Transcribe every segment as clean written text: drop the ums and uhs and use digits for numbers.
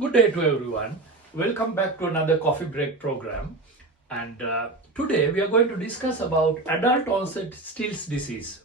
Good day to everyone. Welcome back to another coffee break program. And today we are going to discuss about adult onset Still's disease.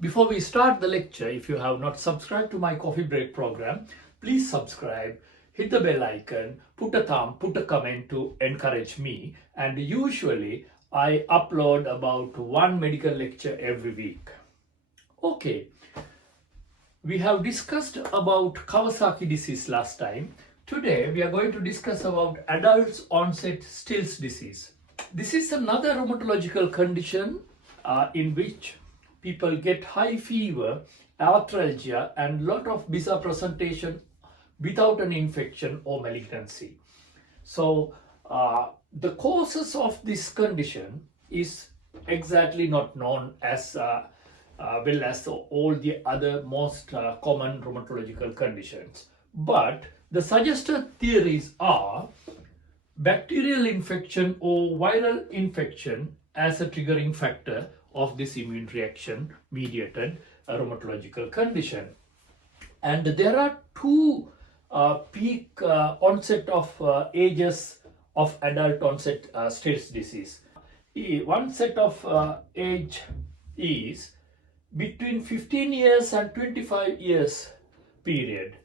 Before we start the lecture, if you have not subscribed to my coffee break program, please subscribe, hit the bell icon, put a thumb, put a comment to encourage me. And usually I upload about one medical lecture every week. Okay, we have discussed about Kawasaki disease last time. Today we are going to discuss about adults onset Still's disease. This is another rheumatological condition in which people get high fever, arthralgia and lot of bizarre presentation without an infection or malignancy. So the causes of this condition is exactly not known as well as all the other most common rheumatological conditions. But the suggested theories are bacterial infection or viral infection as a triggering factor of this immune reaction mediated rheumatological condition. And there are two peak onset of ages of adult onset Still's disease. One set of age is between 15 years and 25 years period,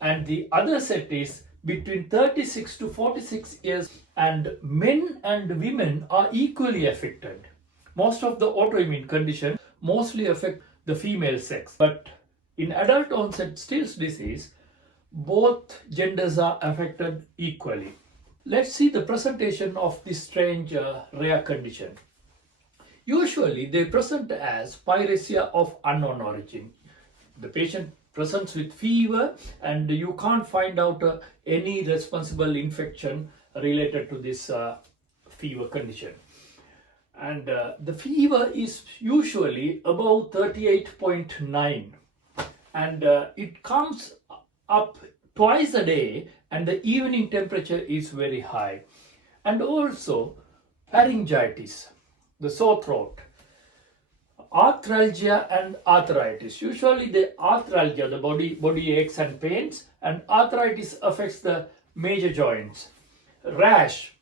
and the other set is between 36 to 46 years, and men and women are equally affected. Most of the autoimmune conditions mostly affect the female sex, but in adult onset Still's disease both genders are affected equally. Let's see the presentation of this strange rare condition. Usually they present as pyrexia of unknown origin. The patient presents with fever and you can't find out any responsible infection related to this fever condition. And the fever is usually above 38.9 and it comes up twice a day and the evening temperature is very high. And also pharyngitis, the sore throat, arthralgia and arthritis. Usually the arthralgia, the body aches and pains, and arthritis affects the major joints. Rash,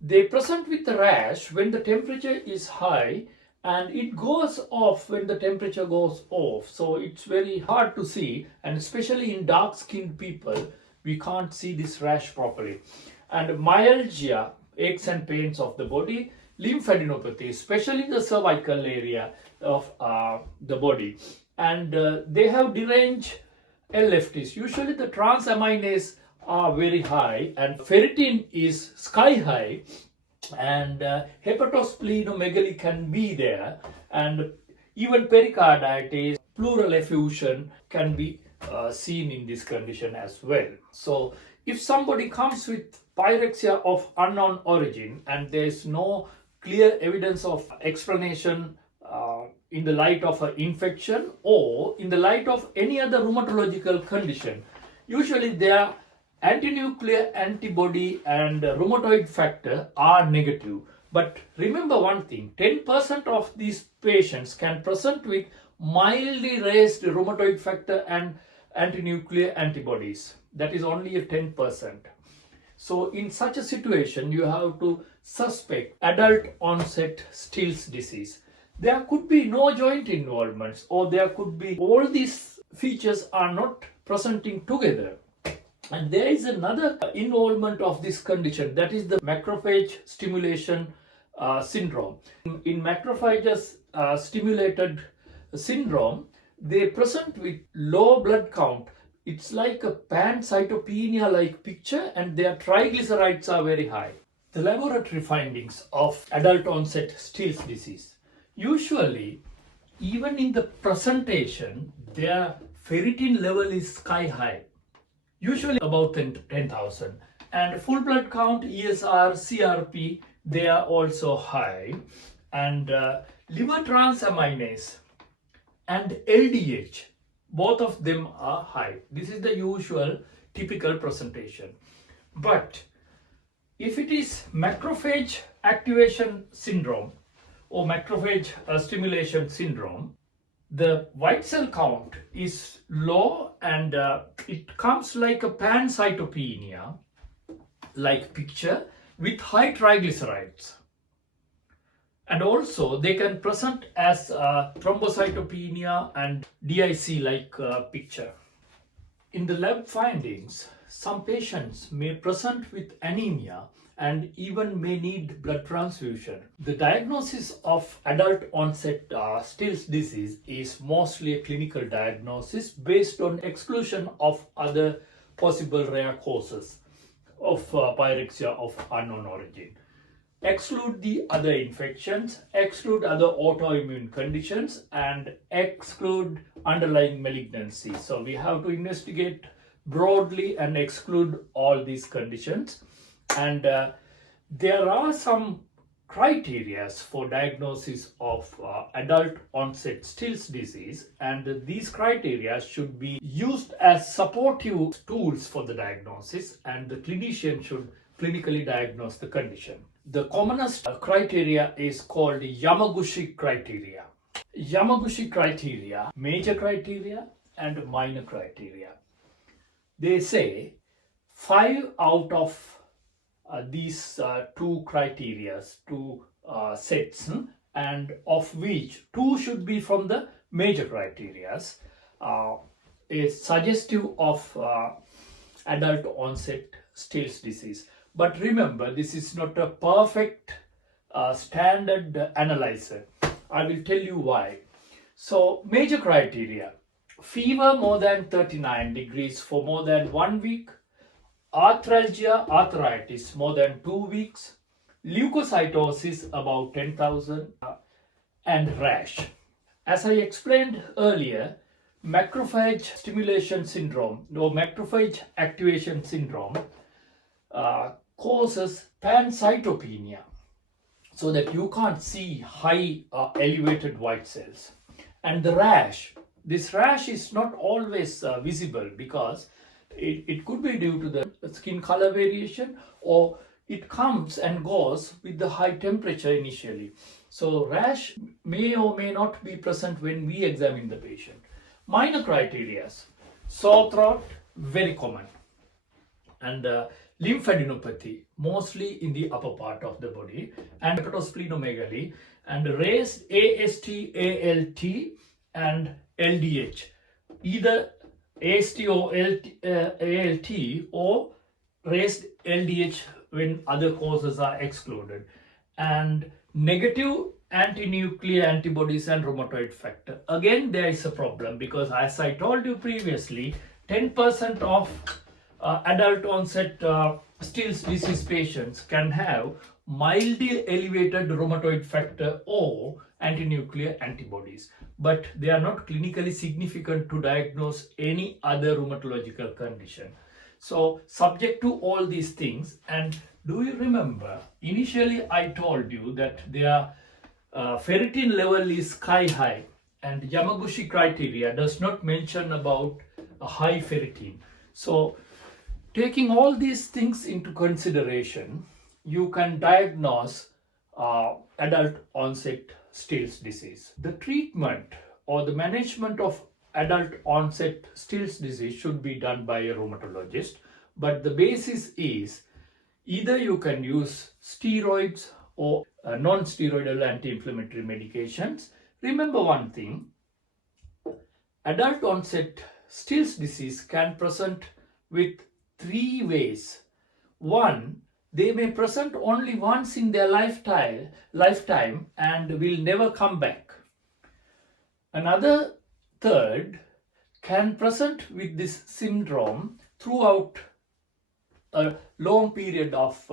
they present with the rash when the temperature is high and it goes off when the temperature goes off. So it's very hard to see, and especially in dark skinned people we can't see this rash properly. And myalgia, aches and pains of the body. Lymphadenopathy, especially the cervical area of the body, and they have deranged LFTs. Usually the transaminase are very high and ferritin is sky high, and hepatosplenomegaly can be there, and even pericarditis, pleural effusion can be seen in this condition as well. So if somebody comes with pyrexia of unknown origin and there is no clear evidence of explanation in the light of an infection or in the light of any other rheumatological condition, usually their antinuclear antibody and rheumatoid factor are negative. But remember one thing, 10% of these patients can present with mildly raised rheumatoid factor and antinuclear antibodies. That is only a 10%. So in such a situation, you have to suspect adult onset Still's disease. There could be no joint involvements, or there could be all these features are not presenting together. And there is another involvement of this condition, that is the macrophage stimulation syndrome. In macrophages stimulated syndrome, they present with low blood count. It's like a pancytopenia like picture, and their triglycerides are very high. The laboratory findings of adult onset Still's disease. Usually, even in the presentation, their ferritin level is sky high, usually about 10,000. And full blood count, ESR, CRP, they are also high. And liver transaminase and LDH, both of them are high. This is the usual typical presentation. But if it is macrophage activation syndrome or macrophage stimulation syndrome, The white cell count is low and it comes like a pancytopenia, like picture, with high triglycerides. And also they can present as thrombocytopenia and DIC like picture. In the lab findings, some patients may present with anemia and even may need blood transfusion. The diagnosis of adult onset Still's disease is mostly a clinical diagnosis based on exclusion of other possible rare causes of pyrexia of unknown origin. Exclude the other infections, exclude other autoimmune conditions, and exclude underlying malignancy. So we have to investigate broadly and exclude all these conditions. And there are some criteria for diagnosis of adult onset Still's disease, and these criteria should be used as supportive tools for the diagnosis, and the clinician should clinically diagnose the condition. The commonest criteria is called Yamaguchi criteria. Yamaguchi criteria, major criteria and minor criteria. They say 5 out of these two criteria, two sets, and of which 2 should be from the major criteria, is suggestive of adult onset Still's disease. But remember, this is not a perfect standard analyzer. I will tell you why. So, major criteria: fever more than 39 degrees for more than 1 week, arthralgia, arthritis more than 2 weeks, leukocytosis about 10,000, and rash. As I explained earlier, macrophage stimulation syndrome or macrophage activation syndrome causes pancytopenia, so that you can't see high elevated white cells. And the rash, this rash is not always visible because it could be due to the skin color variation, or it comes and goes with the high temperature initially. So rash may or may not be present when we examine the patient. Minor criteria: sore throat, very common, and lymphadenopathy, mostly in the upper part of the body, and hepatosplenomegaly, and raised AST, ALT, and LDH, either AST or ALT, or raised LDH when other causes are excluded, and negative anti-nuclear antibodies and rheumatoid factor. Again, there is a problem because, as I told you previously, 10% of adult onset Still's disease patients can have mildly elevated rheumatoid factor or anti-nuclear antibodies, but they are not clinically significant to diagnose any other rheumatological condition. So subject to all these things, and do you remember initially I told you that their ferritin level is sky high, and Yamaguchi criteria does not mention about a high ferritin. So taking all these things into consideration, you can diagnose adult onset Still's disease. The treatment or the management of adult onset Still's disease should be done by a rheumatologist, but the basis is either you can use steroids or non-steroidal anti-inflammatory medications. Remember one thing: adult onset Still's disease can present with 3 ways. One, they may present only once in their lifetime and will never come back. Another, third, can present with this syndrome throughout a long period of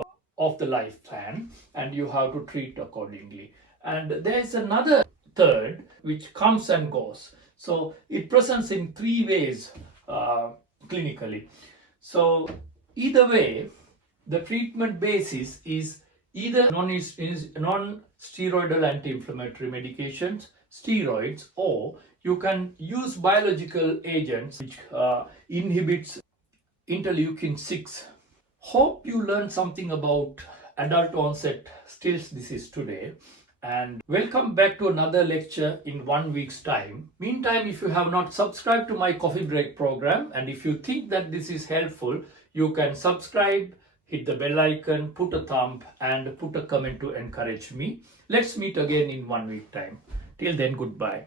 the lifespan, and you have to treat accordingly. And there is another third which comes and goes. So it presents in 3 ways clinically. So either way, the treatment basis is either non-steroidal anti-inflammatory medications, steroids, or you can use biological agents which inhibits interleukin 6. Hope you learned something about adult onset Still's disease today, and welcome back to another lecture in 1 week's time. Meantime, if you have not subscribed to my coffee break program, and if you think that this is helpful, you can subscribe, hit the bell icon, put a thumb, and put a comment to encourage me. Let's meet again in 1 week time. Till then, goodbye.